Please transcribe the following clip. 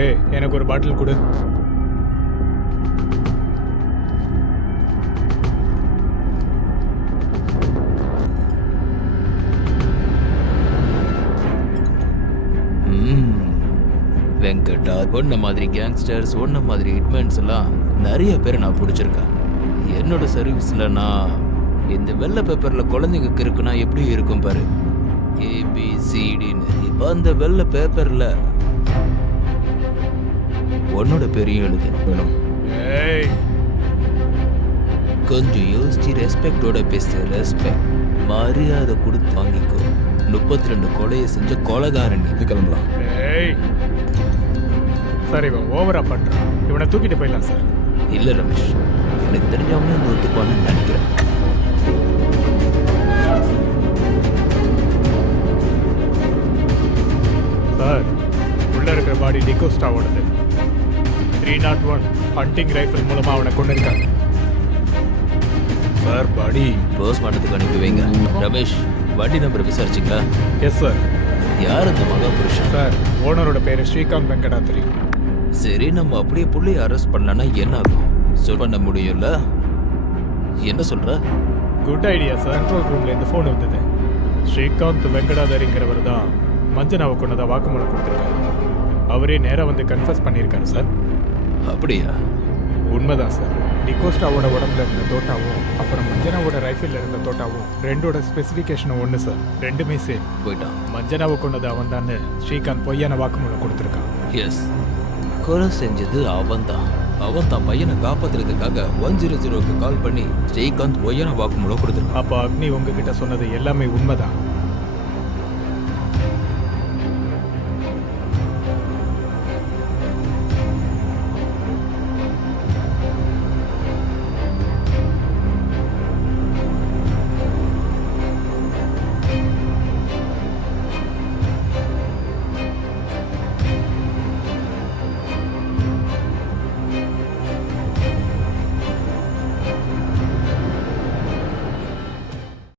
ஏய், எனக்கு ஒரு பாட்டில் கொடு. வெங்கடா, ஒன்ன மாதிரி கேங்ஸ்டர்ஸ், ஒன்ன மாதிரி ஹிட்மேன்ஸ் எல்லாம் நிறைய பேரை நான் பிடிச்சிருக்கேன். என்னோட சர்வீஸ்ல நான் இந்த வெள்ளை பேப்பர்ல குழந்தைங்களுக்கு இருக்குன்னா எப்படி இருக்கும் பாரு, ஏபிசிடின்னு. இப்போ அந்த வெள்ளை பேப்பர்ல உன்னோட பெரிய எழுது வேணும். ஏய், கொஞ்சம் யோசிச்சு ரெஸ்பெக்டோட பேச. ரெஸ்பெக்ட் மரியாதை கொடுத்து வாங்கிக்கோ. 32 கொலையை செஞ்ச கொலைகாரன் நீ. கிளம்பலாம். ஏய், சார் இவன் ஓவரா பண்றான். இவனை தூக்கிட்டு போயிடலாம் சார். இல்ல ரமேஷ், எனக்கு தெரிஞ்சவனே அந்த ஒத்துப்பான்னு நினைக்கிறேன். சார், உள்ள இருக்கிற பாடி டிகோஸ்டாவோடது. 301 ஹண்டிங் ரைஃபிள் மூலமா அவனை கொண்டு இருக்காங்க சார். பாடி போஸ்ட்மார்ட்டத்துக்கு அனுப்பி வைங்க. ரமேஷ், வண்டி நம்பர் விசாரிச்சிங்களா? Yes sir. யார் அந்த மகாபுருஷன்? சார், ஓனரோட பேரு ஸ்ரீகாந்த் வெங்கடாத்ரி. சரி, நம்ம அப்படியே புள்ளைய அரெஸ்ட் பண்ணலன்னா என்ன ஆகும்? சொல் பண்ண முடியும்ல? என்ன சொல்ற? Good idea sir. கண்ட்ரோல் ரூம்ல இந்த ஃபோன் வந்தது. ஸ்ரீகாந்த் வெங்கடாதரிங்கிறவர் தான் மஞ்சனாவை கொண்டதா வாக்குமூலம் கொடுத்துருக்காரு. அவரே நேரா வந்து கன்ஃபஸ் பண்ணியிருக்காரு சார். அப்படியா? உண்மைதான் சார். டிகோஸ்டாவோட உடம்புல இருந்த தோட்டாவும் அப்புறம் மஞ்சனாவோட ரைஃபிள்ல இருந்த தோட்டாவும் ரெண்டோட ஸ்பெசிஃபிகேஷனும் ஒன்று சார். ரெண்டுமே சேம். போயிட்டான். மஞ்சனாவை கொண்டது அவன் தான் ஸ்ரீகாந்த் பொய்யான வாக்குமூலம் கொடுத்துருக்கான். எஸ், கொலை செஞ்சது அவன் தான். அவன் தான் பையனை காப்பாத்துறதுக்காக 100க்கு கால் பண்ணி ஸ்ரீகாந்த் பொய்யான வாக்குமூலம் கொடுத்துருக்கான். அப்போ அக்னி உங்ககிட்ட சொன்னது எல்லாமே உண்மைதான்.